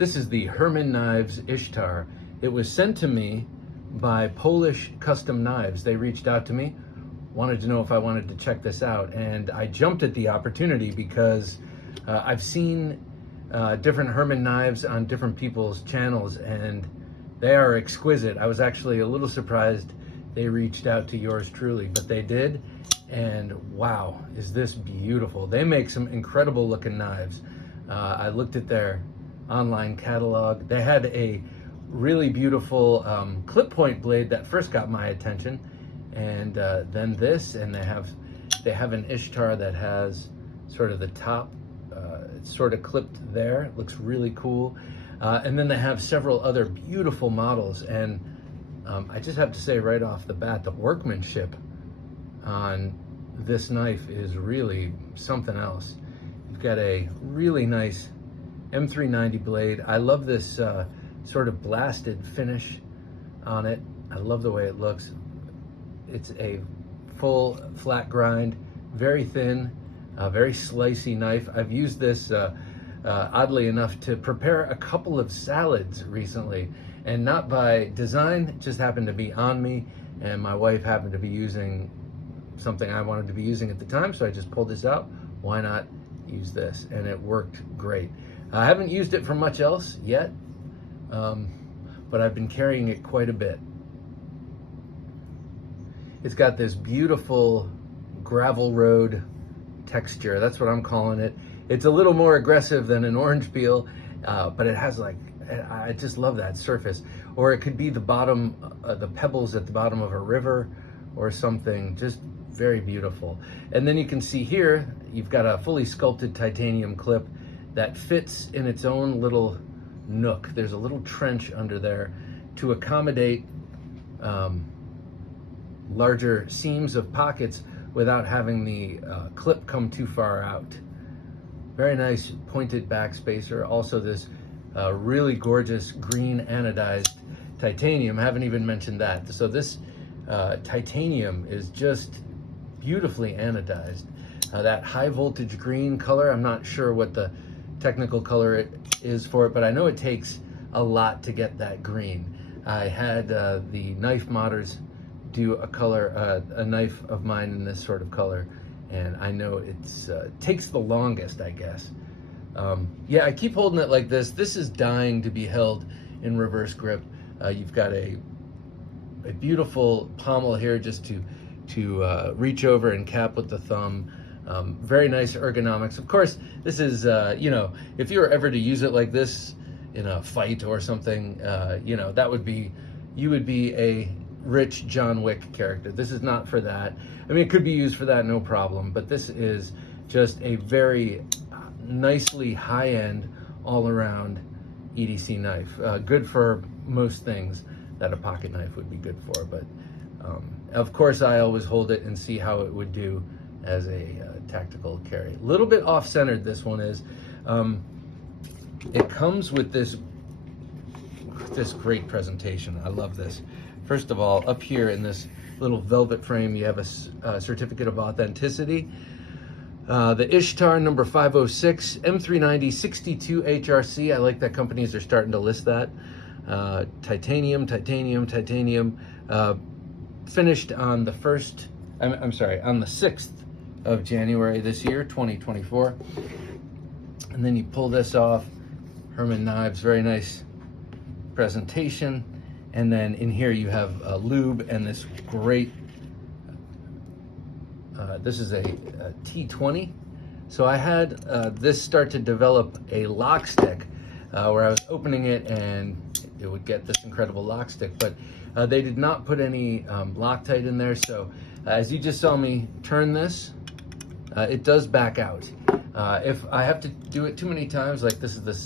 This is the Herman Knives Ishtar. It was sent to me by Polish Custom Knives. They reached out to me, wanted to know if I wanted to check this out, and I jumped at the opportunity because I've seen different Herman knives on different people's channels, and they are exquisite. I was actually a little surprised they reached out to yours truly, but they did, and wow, is this beautiful. They make some incredible looking knives. I looked at their online catalog. They had a really beautiful clip point blade that first got my attention, and then this, and they have an Ishtar that has sort of the top it's sort of clipped there. It looks really cool, and then they have several other beautiful models, and I just have to say right off the bat, the workmanship on this knife is really something else. You've got a really nice M390 blade. I love this sort of blasted finish on it. I love the way it looks. It's a full flat grind, very thin, very slicey knife. I've used this oddly enough to prepare a couple of salads recently, and not by design. It just happened to be on me, and my wife happened to be using something I wanted to be using at the time, so I just pulled this out. Why not use this? And it worked great. I haven't used it for much else yet, but I've been carrying it quite a bit. It's got this beautiful gravel road texture. That's what I'm calling it. It's a little more aggressive than an orange peel, but it has I just love that surface. Or it could be the bottom, the pebbles at the bottom of a river or something, just very beautiful. And then you can see here, you've got a fully sculpted titanium clip that fits in its own little nook. There's a little trench under there to accommodate larger seams of pockets without having the clip come too far out. Very nice pointed back spacer. Also this really gorgeous green anodized titanium. I haven't even mentioned that. So this titanium is just beautifully anodized. That high voltage green color, I'm not sure what the technical color it is for it, but I know it takes a lot to get that green. I had the knife modders do a knife of mine in this sort of color, and I know it takes the longest, I guess. Yeah, I keep holding it like this. This is dying to be held in reverse grip. You've got a beautiful pommel here just to reach over and cap with the thumb. Very nice ergonomics. Of course, this is, if you were ever to use it like this in a fight or something, you would be a rich John Wick character. This is not for that. I mean, it could be used for that, no problem, but this is just a very nicely high-end, all-around EDC knife. Good for most things that a pocket knife would be good for, but of course I always hold it and see how it would do as a tactical carry. A little bit off-centered this one is. It comes with this great presentation. I love this. First of all, up here in this little velvet frame, you have a certificate of authenticity. The Ishtar number 506, M390 62 HRC. I like that companies are starting to list that. Titanium, titanium, titanium. Finished on the on the 6th of January this year, 2024. And then you pull this off. Herman Knives, very nice presentation. And then in here you have a lube and this great, this is a T20. So I had this start to develop a lock stick where I was opening it and it would get this incredible lock stick, but they did not put any Loctite in there. So as you just saw me turn this, it does back out. If I have to do it too many times, like this is the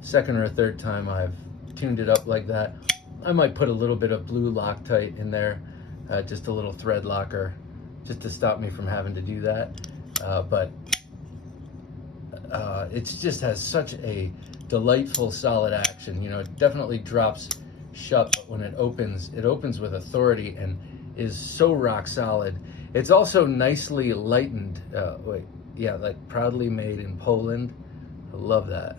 second or third time I've tuned it up like that, I might put a little bit of blue Loctite in there, just a little thread locker, just to stop me from having to do that. But it just has such a delightful solid action. You know, it definitely drops shut, but when it opens with authority and is so rock solid. It's also nicely lightened. Like proudly made in Poland. I love that.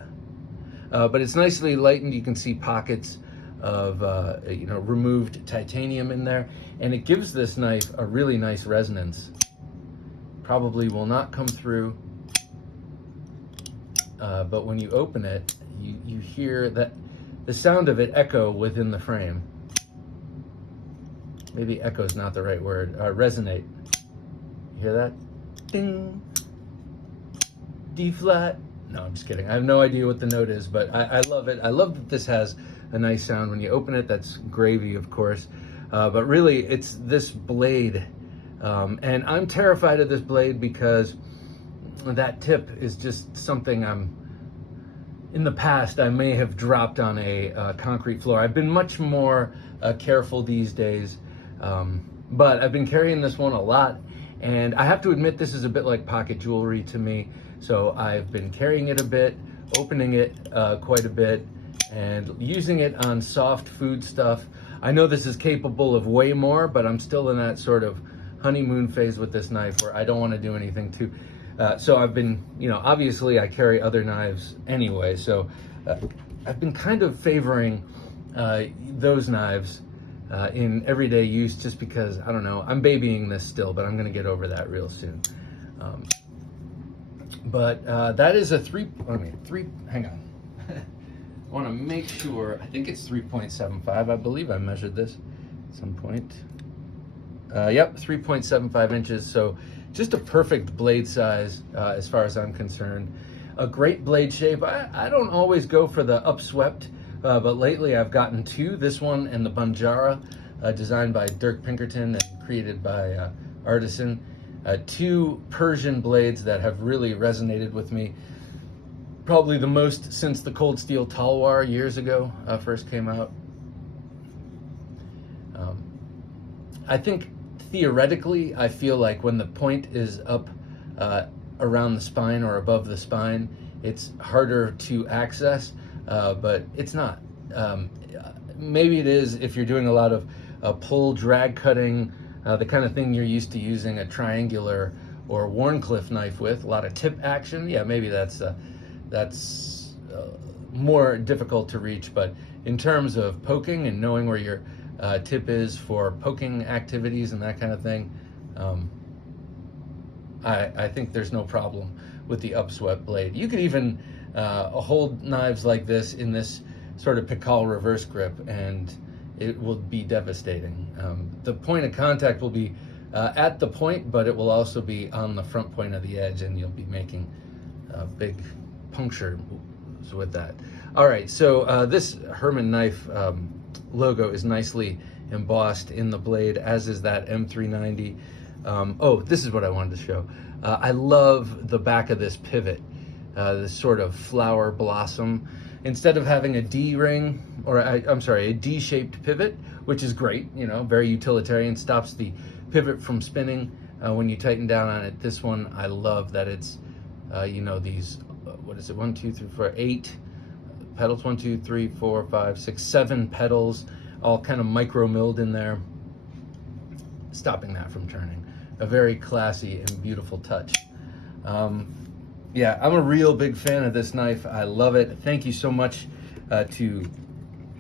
but it's nicely lightened. You can see pockets of removed titanium in there, and it gives this knife a really nice resonance. Probably will not come through, but when you open it, you hear that the sound of it echo within the frame. Maybe echo is not the right word. Resonate. You hear that? Ding. D flat. No, I'm just kidding. I have no idea what the note is, but I love it. I love that this has a nice sound when you open it. That's gravy, of course. But really, it's this blade. And I'm terrified of this blade because that tip is just something in the past, I may have dropped on a concrete floor. I've been much more careful these days, but I've been carrying this one a lot, and I have to admit this is a bit like pocket jewelry to me. So I've been carrying it a bit, opening it quite a bit, and using it on soft food stuff. I know this is capable of way more, but I'm still in that sort of honeymoon phase with this knife where I don't want to do anything too. So I've been, obviously I carry other knives anyway, so I've been kind of favoring those knives in everyday use just because, I don't know, I'm babying this still, but I'm going to get over that real soon. But that is a hang on. I want to make sure, I think it's 3.75. I believe I measured this at some point. Yep, 3.75 inches. So just a perfect blade size as far as I'm concerned. A great blade shape. I don't always go for the upswept, but lately I've gotten two, this one and the Banjara, designed by Dirk Pinkerton and created by Artisan. Two Persian blades that have really resonated with me. Probably the most since the Cold Steel Talwar years ago first came out. I think theoretically, I feel like when the point is up around the spine or above the spine, it's harder to access, but it's not. Maybe it is if you're doing a lot of pull, drag cutting, the kind of thing you're used to using a triangular or Wharncliffe knife with, a lot of tip action. Yeah, maybe that's more difficult to reach, but in terms of poking and knowing where your tip is for poking activities and that kind of thing, I think there's no problem with the upswept blade. You could even hold knives like this in this sort of Pikal reverse grip and it will be devastating. The point of contact will be at the point, but it will also be on the front point of the edge, and you'll be making big puncture with that. All right, so this Herman knife logo is nicely embossed in the blade, as is that M390. Oh, this is what I wanted to show. I love the back of this pivot, this sort of flower blossom. Instead of having a D-ring, or I'm sorry, a D-shaped pivot, which is great, very utilitarian, stops the pivot from spinning when you tighten down on it. This one, I love that it's, these, what is it, 1, 2, 3, 4, 8 pedals, 1, 2, 3, 4, 5, 6, 7 pedals, all kind of micro milled in there, stopping that from turning. A very classy and beautiful touch. Yeah, I'm a real big fan of this knife. I love it. Thank you so much to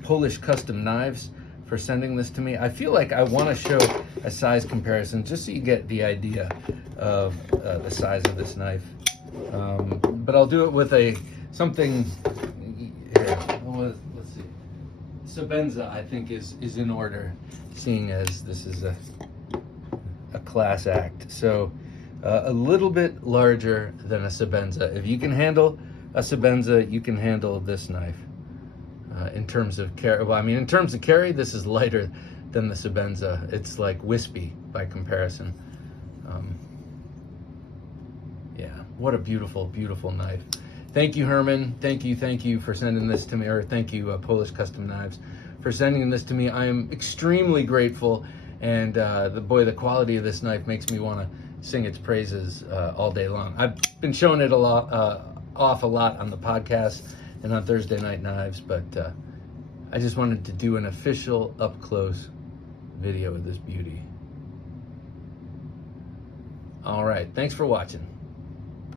Polish Custom Knives for sending this to me. I feel like I want to show a size comparison just so you get the idea of the size of this knife. But I'll do it with something here. Let's see. Sebenza, I think, is in order, seeing as this is a class act. So a little bit larger than a Sebenza. If you can handle a Sebenza, you can handle this knife. In terms of carry, in terms of carry, this is lighter than the Sebenza. It's like wispy by comparison. Yeah, what a beautiful, beautiful knife. Thank you, Herman. Thank you for sending this to me, or thank you, Polish Custom Knives, for sending this to me. I am extremely grateful, and the quality of this knife makes me want to sing its praises all day long. I've been showing it off a lot on the podcast and on Thursday Night Knives, but I just wanted to do an official up-close video of this beauty. All right, thanks for watching.